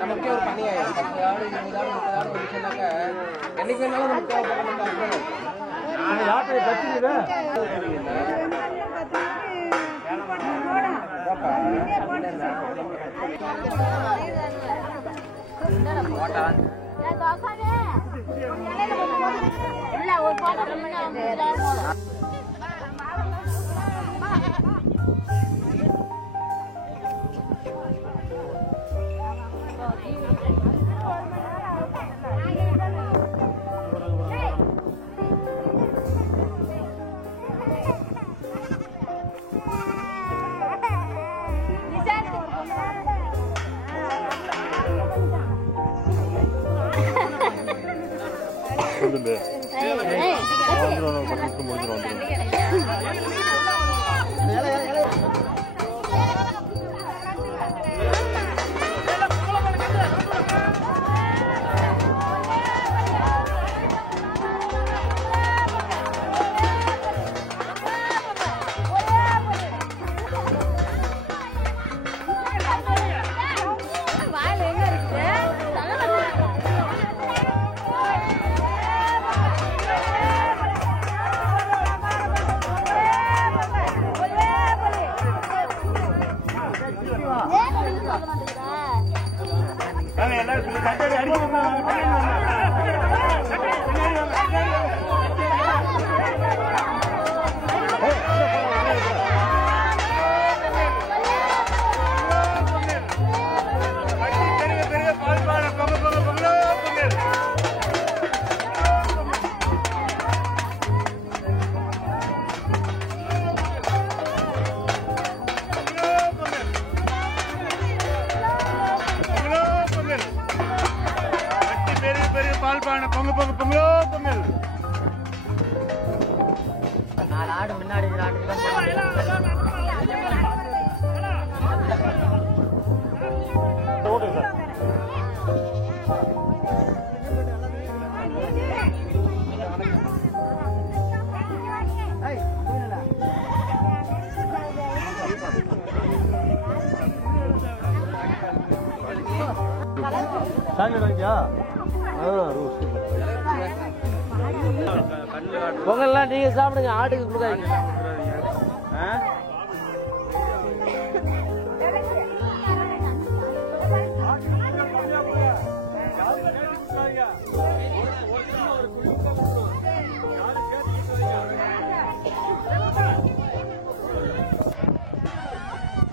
நமக்கே ஒரு பணி ஆயிடும். 10 ஆடு 20 ஆடு 30 ஆடு வந்துச்சுனாக்கா என்னைக்கு வேணாலும் நமக்கு தேவைப்படும். பொங்கல்லாம் நீங்க சாப்பிடுங்க, ஆட்டுக்கு கொடுக்காதீங்க.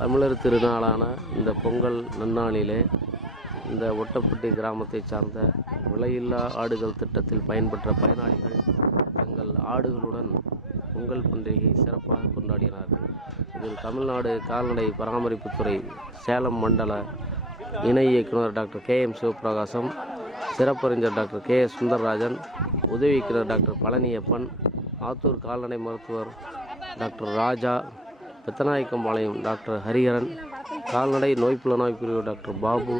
தமிழர் திருநாளான இந்த பொங்கல் நன்னாளிலே இந்த ஒட்டப்பட்டி கிராமத்தை சார்ந்த விலையில்லா ஆடுகள் திட்டத்தில் பயன்பெற்ற பயனாளிகள் தங்கள் ஆடுகளுடன் பொங்கல் பண்டிகையை சிறப்பாக கொண்டாடினார்கள். இதில் தமிழ்நாடு கால்நடை பராமரிப்புத்துறை சேலம் மண்டல இணை இயக்குனர் டாக்டர் KM சிவபிரகாசம், சிறப்பறிஞர் டாக்டர் KS சுந்தரராஜன், உதவி இயக்குனர் டாக்டர் பழனியப்பன், ஆத்தூர் கால்நடை மருத்துவர் டாக்டர் ராஜா, பெத்தநாயக்கம்பாளையம் டாக்டர் ஹரிஹரன், கால்நடை நோய் புலனாய்வு பிரிவு டாக்டர் பாபு,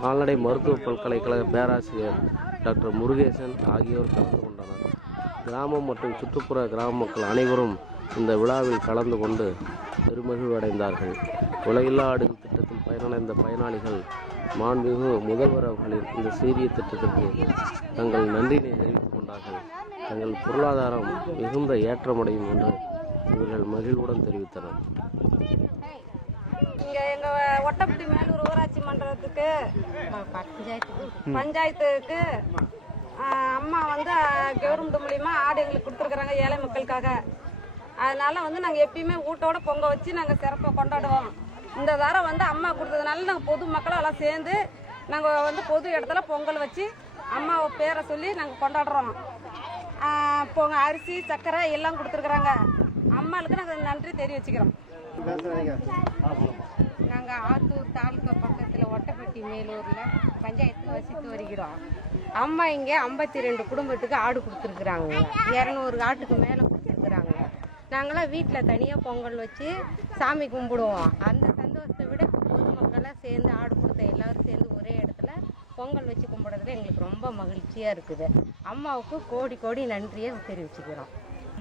கால்நடை மருத்துவ பல்கலைக்கழக பேராசிரியர் டாக்டர் முருகேசன் ஆகியோர் கலந்து கொண்டனர். கிராமம் மற்றும் சுற்றுப்புற கிராம மக்கள் அனைவரும் இந்த விழாவில் கலந்து கொண்டு பெருமகிழ்வு அடைந்தார்கள். விலையில்லா ஆடுகள் திட்டத்தில் பயனடைந்த பயனாளிகள் மாண்புமிகு முதல்வர் அவர்களின் இந்த சீரிய திட்டத்திற்கு தங்கள் நன்றியினை தெரிவித்துக் கொண்டார்கள். தங்கள் பொருளாதாரம் மிகுந்த ஏற்றமடையும் என்று இவர்கள் மகிழ்வுடன் தெரிவித்தனர். இங்கே எங்கள் ஒட்டப்பட்டி மேலூர் ஊராட்சி மன்றத்துக்கு பஞ்சாயத்துக்கு அம்மா வந்து கவர்மெண்ட் மூலிமா ஆடு எங்களுக்கு கொடுத்துருக்குறாங்க ஏழை மக்களுக்காக. அதனால் வந்து நாங்கள் எப்பயுமே வீட்டோட பொங்கல் வச்சு நாங்கள் சிறப்பாக கொண்டாடுவோம். இந்த தரம் வந்து அம்மா கொடுத்ததுனால நாங்கள் பொது மக்களும் எல்லாம் சேர்ந்து நாங்கள் வந்து பொது இடத்துல பொங்கல் வச்சு அம்மாவை பேரை சொல்லி நாங்கள் கொண்டாடுறோம். அரிசி சர்க்கரை எல்லாம் கொடுத்துருக்குறாங்க. அம்மாளுக்கு நாங்கள் நன்றி தெரிவிச்சுக்கிறோம். நாங்கள் ஆத்தூர் தாலுக்கா பக்கத்தில் ஒட்டப்பட்டி மேலூரில் பஞ்சாயத்தில் வசித்து வருகிறோம். அம்மா இங்கே 52 குடும்பத்துக்கு ஆடு கொடுத்துருக்குறாங்க. 200 ஆட்டுக்கு மேலே கொடுத்துருக்குறாங்க. நாங்களாம் வீட்டில் தனியாக பொங்கல் வச்சு சாமி கும்பிடுவோம். அந்த சந்தோஷத்தை விட பொதுமக்களாக சேர்ந்து ஆடு கொடுத்த எல்லோரும் சேர்ந்து ஒரே இடத்துல பொங்கல் வச்சு கும்பிடுறதுல எங்களுக்கு ரொம்ப மகிழ்ச்சியாக இருக்குது. அம்மாவுக்கு கோடி கோடி நன்றியை தெரிவிச்சுக்கிறோம்.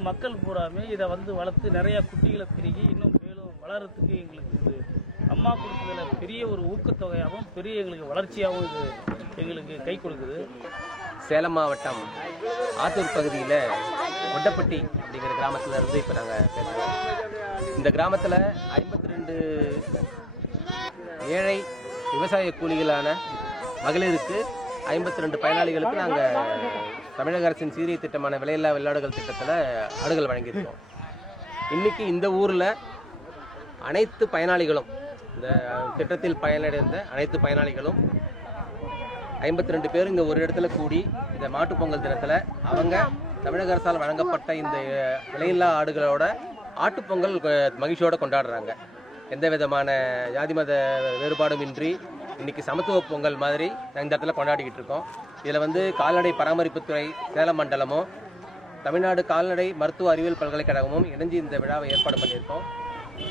மக்கள் பூராமே இதை வந்து வளர்த்து நிறையா குட்டிகளை பெருகி இன்னும் மேலும் வளர்கிறதுக்கு எங்களுக்கு இது அம்மா கொடுத்ததில் பெரிய ஒரு ஊக்கத்தொகையாகவும் பெரிய எங்களுக்கு வளர்ச்சியாகவும் இது எங்களுக்கு கை கொடுக்குது. சேலம் மாவட்டம் ஆத்தூர் பகுதியில் ஒட்டப்பட்டி அப்படிங்கிற கிராமத்தில் இருந்து இப்போ நாங்கள் பேசுகிறோம். இந்த கிராமத்தில் 52 ஏழை விவசாய கூலிகளான மகளிருக்கு 52 பயனாளிகளுக்கு நாங்கள் தமிழக அரசின் சீரிய திட்டமான விலையில்லா வெள்ளாடுகள் திட்டத்தில் ஆடுகள் வழங்கியிருக்கோம். இன்றைக்கி இந்த ஊரில் அனைத்து பயனாளிகளும், இந்த திட்டத்தில் பயனடைந்த அனைத்து பயனாளிகளும் 52 பேர் இங்கே ஒரு இடத்துல கூடி இந்த மாட்டுப்பொங்கல் தினத்தில் அவங்க தமிழக அரசால் வழங்கப்பட்ட இந்த விலையில்லா ஆடுகளோட ஆட்டுப்பொங்கல் மகிழ்ச்சியோடு கொண்டாடுறாங்க. எந்த விதமான ஜாதி மத வேறுபாடும் இன்றி இன்றைக்கி சமத்துவ பொங்கல் மாதிரி நாங்கள் இந்த இடத்துல கொண்டாடிக்கிட்டு இருக்கோம். இதில் வந்து கால்நடை பராமரிப்புத்துறை சேலம் மண்டலமும் தமிழ்நாடு கால்நடை மருத்துவ அறிவியல் பல்கலைக்கழகமும் இணைஞ்சு இந்த விழாவை ஏற்பாடு பண்ணியிருக்கோம்.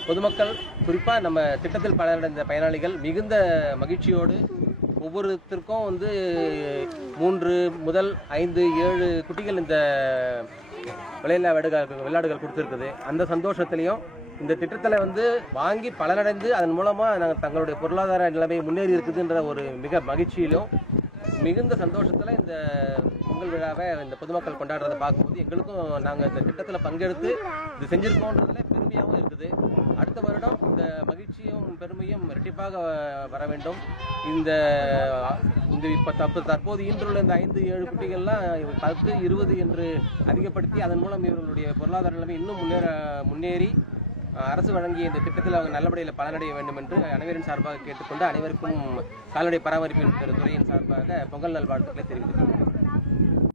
பொதுமக்கள் குறிப்பாக நம்ம திட்டத்தில் பயனடைந்த பயனாளிகள் மிகுந்த மகிழ்ச்சியோடு ஒவ்வொருத்தருக்கும் வந்து 3 முதல் 5, 7 குட்டிகள் இந்த விலையில்லா வெள்ளாடுகள் கொடுத்துருக்குது. அந்த சந்தோஷத்துலேயும் இந்த திட்டத்தில் வந்து வாங்கி பலனடைந்து அதன் மூலமாக நாங்கள் தங்களுடைய பொருளாதார நிலைமை முன்னேறி இருக்குதுன்ற ஒரு மிக மகிழ்ச்சியிலும் மிகுந்த சந்தோஷத்தில் இந்த பொங்கல் விழாவை இந்த பொதுமக்கள் கொண்டாடுறதை பார்க்கும்போது எங்களுக்கும் நாங்கள் இந்த திட்டத்தில் பங்கெடுத்து இது செஞ்சுருக்கோன்றதுல பெருமையாகவும் இருக்குது. அடுத்த வருடம் இந்த மகிழ்ச்சியும் பெருமையும் இரட்டிப்பாக வர வேண்டும். இந்த இப்போ தற்போது இன்றுள்ள இந்த 5, 7 குட்டிகள்லாம் 10, 20 என்று அதிகப்படுத்தி அதன் மூலம் இவர்களுடைய பொருளாதார நிலைமை இன்னும் முன்னேறி அரசு வழங்கிய இந்த திட்டத்தில் அவங்க நல்லபடியில் பலனடைய வேண்டும் என்று அனைவரின் சார்பாக கேட்டுக்கொண்டு அனைவருக்கும் கால்நடை பராமரிப்பு துறையின் சார்பாக பொங்கல் நல்வாழ்த்துக்களை தெரிவித்துள்ளனர்.